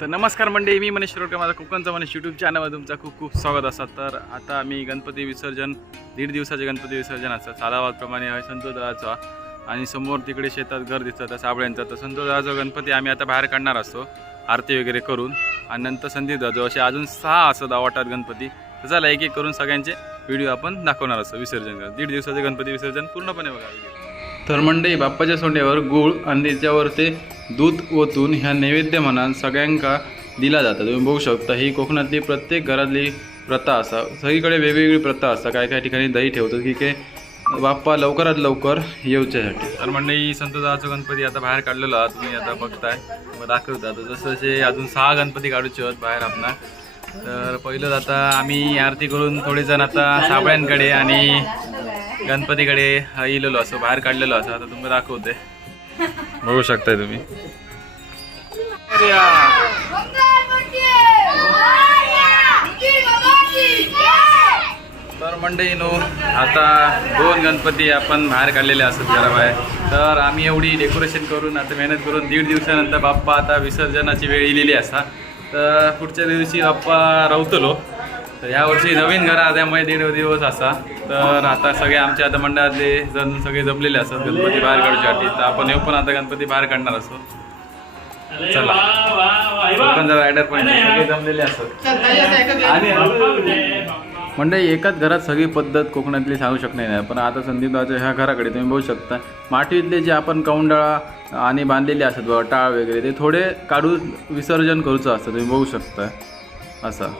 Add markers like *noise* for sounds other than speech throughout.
तर नमस्कार मंडळी मी मनीष शिरोडकर माझा कोकणचा मनीष यूट्यूब चॅनलमध्ये तुमचं खूप खूप स्वागत असतात तर आता आम्ही गणपती विसर्जन दीड दिवसाचे गणपती विसर्जन असतं सालावादप्रमाणे आहे आणि समोर तिकडे शेतात घर दिसतं त्या साबळ्यांचं. तर संतोषराचा गणपती आम्ही आता बाहेर काढणार असतो आरती वगैरे करून. आणि नंतर संदीप दाजो असे अजून सहा असतात वाटात गणपती. तर चला एक एक करून सगळ्यांचे व्हिडिओ आपण दाखवणार असतो विसर्जन दीड दिवसाचे गणपती विसर्जन पूर्णपणे बघा व्हिडिओ तर मंडई बाप्पाच्या सोंड्यावर गुळ आणि त्याच्यावर ते दूध ओतून ह्या नैवेद्य म्हणान सगळ्यांका दिला जाता. तुम्ही बघू शकता ही कोकणातली प्रत्येक घरातली प्रथा असा सगळीकडे वेगवेगळी प्रथा असतात काय काय ठिकाणी दही ठेवतात की काय बाप्पा लवकरात लवकर येऊच्यासाठी. तर मंडळी संतोषाचा गणपती आता बाहेर काढलेलो आहात तुम्ही आता बघताय. मग दाखवता आता जसं जसे अजून सहा गणपती काढूचे आहेत बाहेर आपणा तर पहिलं आता आम्ही आरती करून थोडे जण आता साबळ्यांकडे आणि गणपतीकडे इलेलो असो बाहेर काढलेलो असो आता तुम्ही दाखवते. बघू शकताय तुम्ही. तर मंडई नो आता दोन गणपती आपण बाहेर काढलेले असत घराबाहेर. तर आम्ही एवढी डेकोरेशन करून आता मेहनत करून दीड दिवसानंतर बाप्पा आता विसर्जनाची वेळ इलेली असा तर पुढच्या दिवशी बाप्पा रवतलो. तर यावर्षी नवीन घरा त्यामुळे दीड दिवस असा. तर आता सगळे आमच्या आता मंडळातले जण सगळे जमलेले असतात गणपती बाहेर काढण्यासाठी तर आपण येऊ पण आता गणपती बाहेर काढणार असतो चला. कोकणचा रायडर पण सगळे जमलेले असतात. आणि मंडळी एकाच घरात सगळी पद्धत कोकणातली सांगू शकणार नाही. पण आता संदीपदाच्या ह्या घराकडे तुम्ही बघू शकता. मातीतले जे आपण कौंडळा आणि बांधलेले असतात बघा टाळ वगैरे ते थोडे काढून विसर्जन करूचं असतं तुम्ही बघू शकता. असं.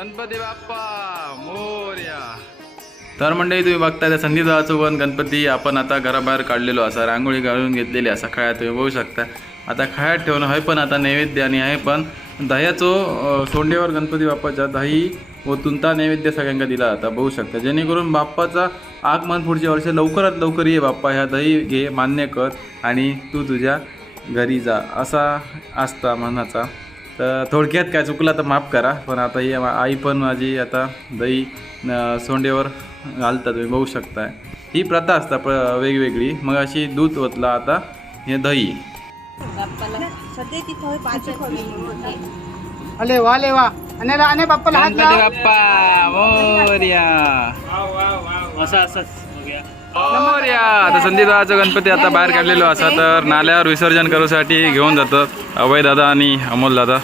गणपती बाप्पा मोर्या. तर मंडळी तुम्ही बघताय त्या संधीदाचं गणपती आपण आता घराबाहेर काढलेलो असा रांगोळी घालून घेतलेली असा खळ्यात तुम्ही बघू शकता. आता खळ्यात ठेवणं आहे पण आता नैवेद्य आणि आहे पण दह्याचो सोंडेवर गणपती बाप्पाच्या दही व तुंता नैवेद्य सगळ्यांना दिला जाता बघू शकता. जेणेकरून बाप्पाचा आगमन पुढच्या वर्षी लवकरात लवकर ये बाप्पा ह्या दही घे मान्य कर आणि तू तुझ्या घरी जा असा असता मनाचा. तर थोडक्यात काय चुकला तर माफ करा पण आता ही आई पण माझी आता दही सोंडेवर घालतात तुम्ही बघू शकताय. ही प्रथा असता प्र वेगवेगळी. मग अशी दूध ओतला आता हे दही. अले वा ले वा. आणि आणि बाप्पाला हात लाव. बाप्पा मोर्या. असं असंच बघूया. मोर्या आता संदीपदाचा गणपती आता बाहेर काढलेलो असा तर नाल्यावर विसर्जन करूसाठी घेऊन जातात अभय दादा आणि अमोल दादा.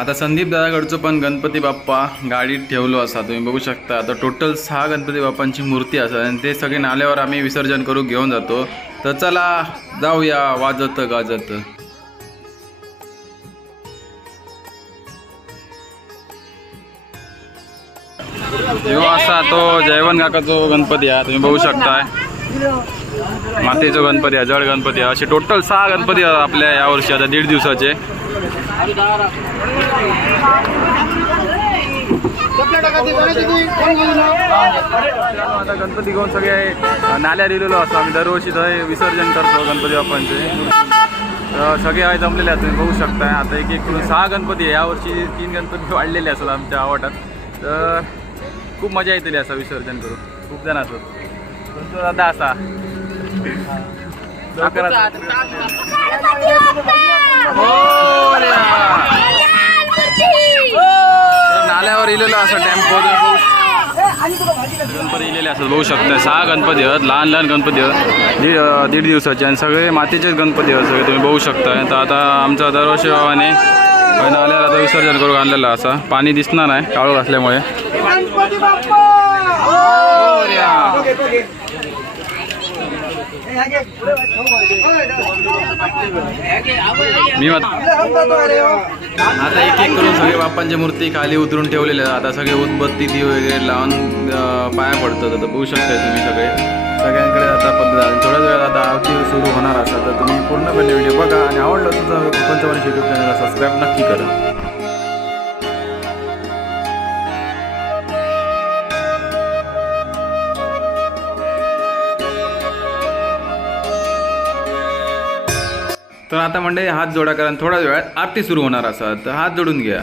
आता संदीप दादाकडचं पण गणपती बाप्पा गाडीत ठेवलो असा. तुम्ही बघू शकता आता टोटल सहा गणपती बाप्पांची मूर्ती असतात आणि ते सगळे नाल्यावर आम्ही विसर्जन करू घेऊन जातो. तर चला जाऊया वाजत गाजत. ह्यो असा तो जयवन काकाचो गणपती आहे तुम्ही बघू शकताय. मातीचो गणपती आहे जड गणपती आहे. असे टोटल सहा गणपती आहेत आपल्या यावर्षी आता दीड दिवसाचे. आता गणपती घेऊन सगळे नाल्या दिलेलो असतो. आम्ही दरवर्षी थंय विसर्जन करतो गणपती बाप्पांचे. तर सगळे आहे जमलेले आहेत तुम्ही बघू शकताय. आता एक एक करून सहा गणपती आहे. यावर्षी तीन गणपती वाढलेले असेल आमच्या आवटात. तर खूप मजा येतली असं विसर्जन करून. खूप जण असत तुमचं दादा असा. अकरा तर नाल्यावर इलेलो असं टेम्पो गणपती इलेले असतात बघू शकता. सहा गणपती आहेत लहान लहान गणपती आहेत. दीड दीड दिवसाचे आणि सगळे मातीचेच गणपती आहेत सगळे तुम्ही बघू शकता. तर आता आमचा दरवर्षी भावाने नाल्यावर आता विसर्जन करून आणलेलं असा. पाणी दिसणार नाही काळू असल्यामुळे. गणपती बाप्पा! मी मत आता एक एक करून सगळे बाप्पांची मूर्ती खाली उतरून ठेवलेल्या आहेत. आता सगळे उदबत्ती ती वगैरे लावून पाया पडतात. आता बघू शकताय तुम्ही सगळे. सगळ्यांकडे आता पद्धत थोड्याच वेळात आता आरती सुरू होणार असा तर तुम्ही पूर्णपणे व्हिडिओ बघा. आणि आवडलं तुमचं कोकणचं युट्यूब चॅनलला सबस्क्राईब नक्की करा. तर आता म्हणजे हात जोडा कारण थोड्या वेळात आरती सुरू होणार असा तर हात जोडून घ्या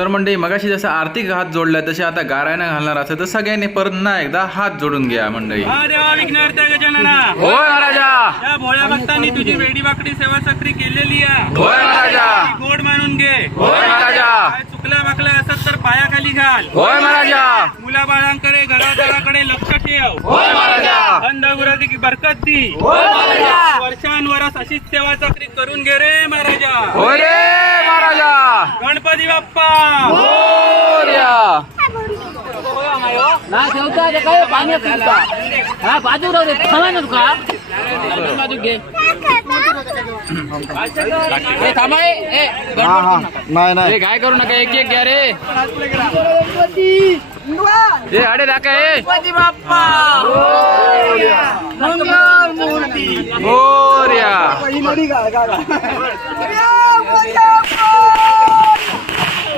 तर मंडळी मगाशी जसं आर्थिक हात जोडलाय तसे आता गारायना घालणार असेल तर सगळ्यांनी परत ना एकदा हात जोडून घ्या मंडळी. हा महाराजा. भोळ्या भक्तांनी तुझी वेडी वाकडी सेवा सक्री केलेली आहे. गोड मानून घे. वाकल्या असत तर पायाखाली घाल. होय महाराजा. मुला बाळांकडे घरादाराकडे लक्ष ठेव. होय महाराजा. अंध गुराची बरकत दी. होय महाराजा. वर्षानुवर्ष अशीच सेवा सक्री करून घे रे महाराजा. होय रे. महाराजा गणपती बाप्पा. ना ठेवता ते काय पाणी फिरता हा बाजू राहू दे थांबा ना तुका. बाजू घे ए, थांबा ए, ए, गडबड करू नका. ए, काय करू नका? एक एक घ्या रे. ए अडे दाका ए. मोरया!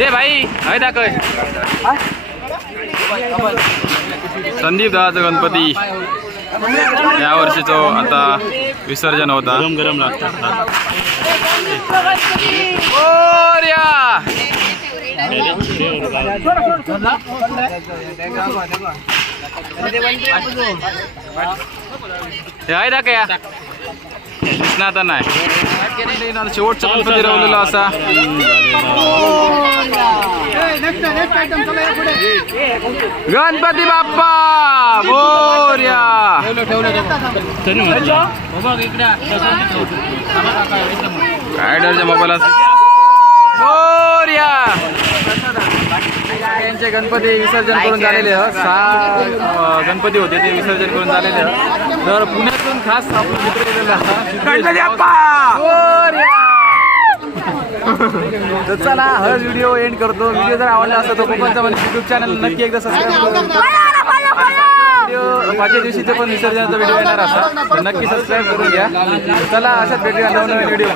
ए भाई आहे दाखय संदीप दादाचा गणपती. या वर्षीचो आता विसर्जन होता. गरम गरम लागतात मोरया हे क्या दिसणार आता नाही. शेवटचा गणपती रवलेला असा? गणपती बाप्पा मोरया. रायडरच्या मोबाईलात. मोरया. यांचे गणपती विसर्जन करून झालेले आहेत. सहा गणपती होते ते विसर्जन करून झालेले आहेत. तर पुण्यातून खास मित्र *laughs* तर चला हा व्हिडिओ एंड करतो. व्हिडिओ जर आवडला असेल तर कोकणचा म्हणजे युट्यूब चॅनल नक्की एकदा सबस्क्राईब करून व्हिडिओ पाचव्या दिवशीचं पण विसर्जनाचा व्हिडिओ येणार असा. तर नक्की सबस्क्राईब करून घ्या. चला अशाच भेटूया नवनवीन व्हिडिओ